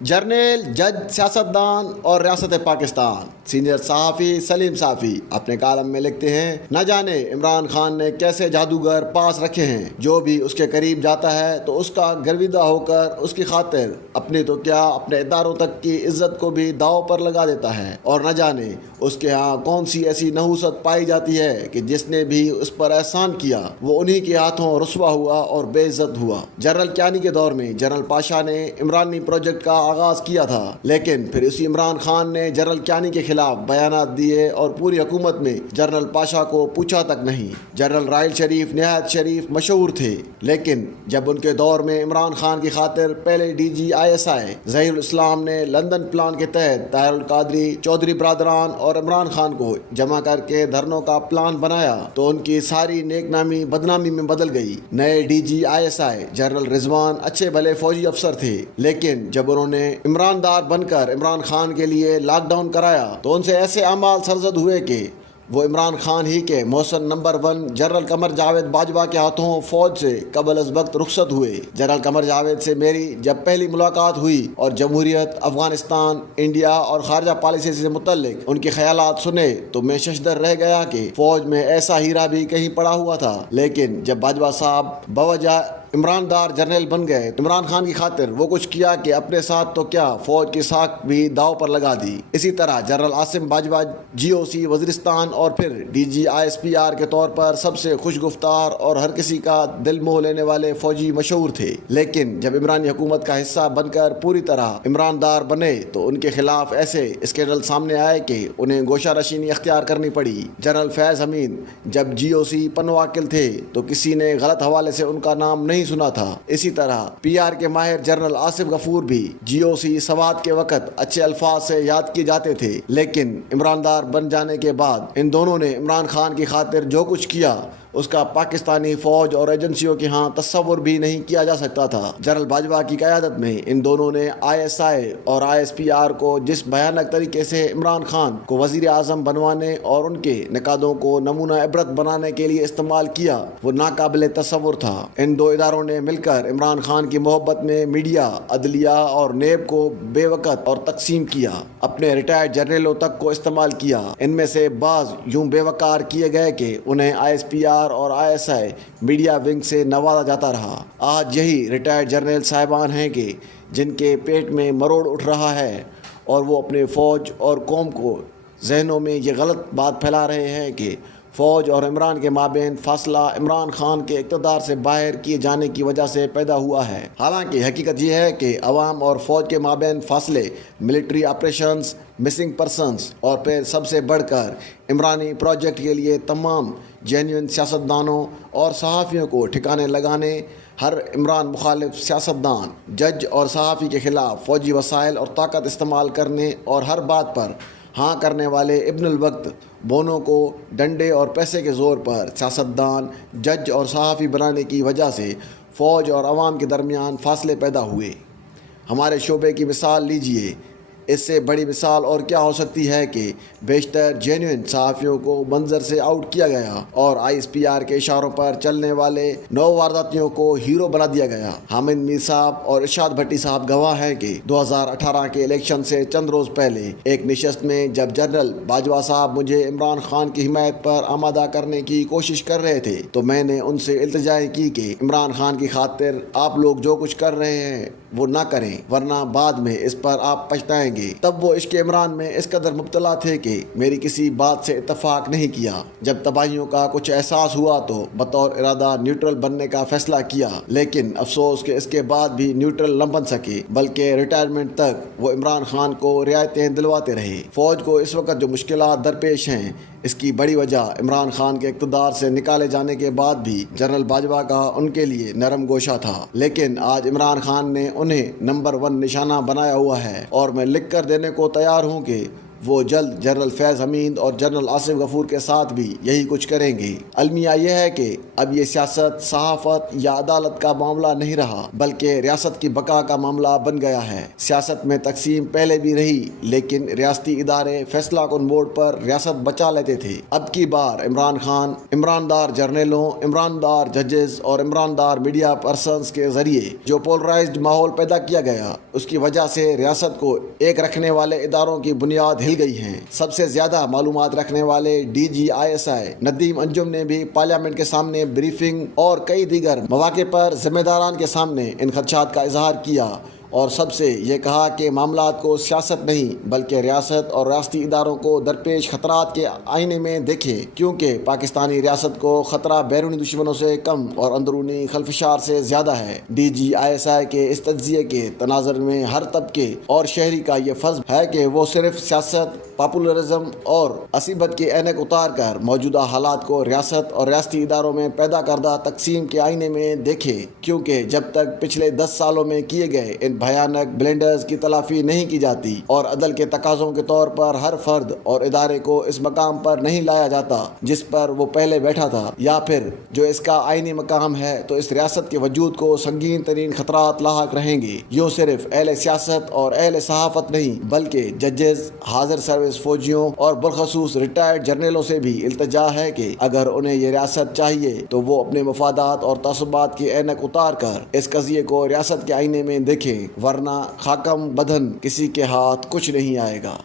جرنیل جج سیاستدان اور ریاست پاکستان سینئر صحافی سلیم صافی اپنے کالم میں لکھتے ہیں، نہ جانے عمران خان نے کیسے جادوگر پاس رکھے ہیں، جو بھی اس کے قریب جاتا ہے تو اس کا گرویدہ ہو کر اس کی خاطر اپنی تو کیا اپنے اداروں تک کی عزت کو بھی داؤ پر لگا دیتا ہے، اور نہ جانے اس کے ہاں کون سی ایسی نحوست پائی جاتی ہے کہ جس نے بھی اس پر احسان کیا وہ انہی کے ہاتھوں رسوا ہوا اور بے عزت ہوا۔ جنرل کیانی کے دور میں جنرل پاشا نے عمرانی پروجیکٹ کا آغاز کیا تھا، لیکن پھر اسی عمران خان نے جنرل کیانی کے خلاف بیانات دیے اور پوری حکومت میں جنرل پاشا کو پوچھا تک نہیں۔ جنرل رائل شریف نہایت شریف مشہور تھے، لیکن جب ان کے دور میں عمران خان کی خاطر پہلے ڈی جی ISI ظہیر الاسلام نے لندن پلان کے تحت طاہر القادری، چودھری برادران اور عمران خان کو جمع کر کے دھرنوں کا پلان بنایا تو ان کی ساری نیک نامی بدنامی میں بدل گئی۔ نئے ڈی جی ISI جنرل رضوان اچھے بھلے فوجی افسر تھے، لیکن جب انہوں نے عمران دار بن کر عمران خان کے لیے لاک ڈاؤن کرایا تو ان سے ایسے اعمال سرزد ہوئے کہ وہ عمران خان ہی کے محسن نمبر 1 جنرل قمر جاوید باجوہ کے ہاتھوں فوج سے قبل از وقت رخصت ہوئے۔ جنرل قمر جاوید سے میری جب پہلی ملاقات ہوئی اور جمہوریت، افغانستان، انڈیا اور خارجہ پالیسی سے متعلق ان کے خیالات سنے تو میں ششدر رہ گیا کہ فوج میں ایسا ہیرا بھی کہیں پڑا ہوا تھا۔ لیکن جب باجوہ صاحب بوجہ عمران دار جنرل بن گئے تو عمران خان کی خاطر وہ کچھ کیا کہ اپنے ساتھ تو کیا فوج کی ساکھ بھی داؤ پر لگا دی۔ اسی طرح جنرل عاصم باجوہ GOC وزیرستان اور پھر DG ISPR کے طور پر سب سے خوش گفتار اور ہر کسی کا دل موہ لینے والے فوجی مشہور تھے، لیکن جب عمرانی حکومت کا حصہ بن کر پوری طرح عمران دار بنے تو ان کے خلاف ایسے اسکینڈل سامنے آئے کہ انہیں گوشہ رشینی اختیار کرنی پڑی۔ جنرل فیض حمید جب GOC پنواکل تھے تو کسی نے غلط حوالے سے ان کا نام نہیں سنا تھا۔ اسی طرح PR کے ماہر جنرل آصف غفور بھی GOC سوات کے وقت اچھے الفاظ سے یاد کیے جاتے تھے، لیکن عمران دار بن جانے کے بعد ان دونوں نے عمران خان کی خاطر جو کچھ کیا اس کا پاکستانی فوج اور ایجنسیوں کے ہاں تصور بھی نہیں کیا جا سکتا تھا۔ جنرل باجوہ کی قیادت میں ان دونوں نے ISI اور ISPR کو جس بھیانک طریقے سے عمران خان کو وزیر اعظم بنوانے اور ان کے نکادوں کو نمونہ عبرت بنانے کے لیے استعمال کیا وہ ناقابل تصور تھا۔ ان دو اداروں نے مل کر عمران خان کی محبت میں میڈیا، عدلیہ اور نیب کو بے وقت اور تقسیم کیا، اپنے ریٹائرڈ جنرلوں تک کو استعمال کیا۔ ان میں سے بعض یوں بے وقار کیے گئے کہ انہیں ISPR اور ISI میڈیا ونگ سے نوازا جاتا رہا۔ آج یہی ریٹائرڈ جنرل صاحبان ہیں کہ جن کے پیٹ میں مروڑ اٹھ رہا ہے اور وہ اپنے فوج اور قوم کو ذہنوں میں یہ غلط بات پھیلا رہے ہیں کہ فوج اور عمران کے مابین فاصلہ عمران خان کے اقتدار سے باہر کیے جانے کی وجہ سے پیدا ہوا ہے۔ حالانکہ حقیقت یہ ہے کہ عوام اور فوج کے مابین فاصلے ملٹری آپریشنز، مسنگ پرسنز اور پھر سب سے بڑھ کر عمرانی پروجیکٹ کے لیے تمام جینوئن سیاستدانوں اور صحافیوں کو ٹھکانے لگانے، ہر عمران مخالف سیاستدان، جج اور صحافی کے خلاف فوجی وسائل اور طاقت استعمال کرنے اور ہر بات پر ہاں کرنے والے ابن الوقت بونوں کو ڈنڈے اور پیسے کے زور پر سیاستدان، جج اور صحافی بنانے کی وجہ سے فوج اور عوام کے درمیان فاصلے پیدا ہوئے۔ ہمارے شعبے کی مثال لیجئے، اس سے بڑی مثال اور کیا ہو سکتی ہے کہ بیشتر جینوئن صحافیوں کو منظر سے آؤٹ کیا گیا اور ISPR کے اشاروں پر چلنے والے نو وارداتیوں کو ہیرو بنا دیا گیا۔ حامد میر صاحب اور ارشاد بھٹی صاحب گواہ ہیں کہ 2018 کے الیکشن سے چند روز پہلے ایک نشست میں جب جنرل باجوہ صاحب مجھے عمران خان کی حمایت پر آمادہ کرنے کی کوشش کر رہے تھے تو میں نے ان سے التجا کی کہ عمران خان کی خاطر آپ لوگ جو کچھ کر رہے ہیں وہ نہ کریں، ورنہ بعد میں اس پر آپ پچھتائیں گے۔ تب وہ عشق عمران میں اس قدر مبتلا تھے کہ میری کسی بات سے اتفاق نہیں کیا۔ جب تباہیوں کا کچھ احساس ہوا تو بطور ارادہ نیوٹرل بننے کا فیصلہ کیا، لیکن افسوس کہ اس کے بعد بھی نیوٹرل نہ بن سکے بلکہ ریٹائرمنٹ تک وہ عمران خان کو رعایتیں دلواتے رہے۔ فوج کو اس وقت جو مشکلات درپیش ہیں اس کی بڑی وجہ عمران خان کے اقتدار سے نکالے جانے کے بعد بھی جنرل باجوہ کا ان کے لیے نرم گوشہ تھا، لیکن آج عمران خان نے انہیں نمبر 1 نشانہ بنایا ہوا ہے اور میں لکھ کر دینے کو تیار ہوں کہ وہ جلد جنرل فیض حمید اور جنرل آصف غفور کے ساتھ بھی یہی کچھ کریں گے۔ المیہ یہ ہے کہ اب یہ سیاست، صحافت یا عدالت کا معاملہ نہیں رہا، بلکہ ریاست کی بقا کا معاملہ بن گیا ہے۔ سیاست میں تقسیم پہلے بھی رہی، لیکن ریاستی ادارے فیصلہ کن بورڈ پر ریاست بچا لیتے تھے۔ اب کی بار عمران خان عمراندار جرنیلوں، عمراندار ججز اور عمراندار میڈیا پرسنز کے ذریعے جو پولرائزڈ ماحول پیدا کیا گیا، اس کی وجہ سے ریاست کو ایک رکھنے والے اداروں کی بنیاد ہل گئی ہیں۔ سب سے زیادہ معلومات رکھنے والے DGISI ندیم انجم نے بھی پارلیمنٹ کے سامنے بریفنگ اور کئی دیگر مواقع پر ذمہ داران کے سامنے ان خدشات کا اظہار کیا اور سب سے یہ کہا کہ معاملات کو سیاست نہیں بلکہ ریاست اور ریاستی اداروں کو درپیش خطرات کے آئینے میں دیکھیں، کیونکہ پاکستانی ریاست کو خطرہ بیرونی دشمنوں سے کم اور اندرونی خلفشار سے زیادہ ہے۔ DGISI کے اس تجزیے کے تناظر میں ہر طبقے اور شہری کا یہ فرض ہے کہ وہ صرف سیاست، پاپولرزم اور عصبیت کے اینک اتار کر موجودہ حالات کو ریاست اور ریاستی اداروں میں پیدا کردہ تقسیم کے آئینے میں دیکھے، کیونکہ جب تک پچھلے 10 سالوں میں کیے گئے ان بھیانک بلنڈرز کی تلافی نہیں کی جاتی اور عدل کے تقاضوں کے طور پر ہر فرد اور ادارے کو اس مقام پر نہیں لایا جاتا جس پر وہ پہلے بیٹھا تھا، یا پھر جو اس کا آئینی مقام ہے، تو اس ریاست کے وجود کو سنگین ترین خطرات لاحق رہیں گے۔ یوں صرف اہل سیاست اور اہل صحافت نہیں بلکہ ججز، حاضر سروس فوجیوں اور بالخصوص ریٹائرڈ جرنیلوں سے بھی التجا ہے کہ اگر انہیں یہ ریاست چاہیے تو وہ اپنے مفادات اور تعصبات کی اینک اتار کر اس قضیے کو ریاست کے آئینے میں دیکھیں، ورنہ خاکم بدن کسی کے ہاتھ کچھ نہیں آئے گا۔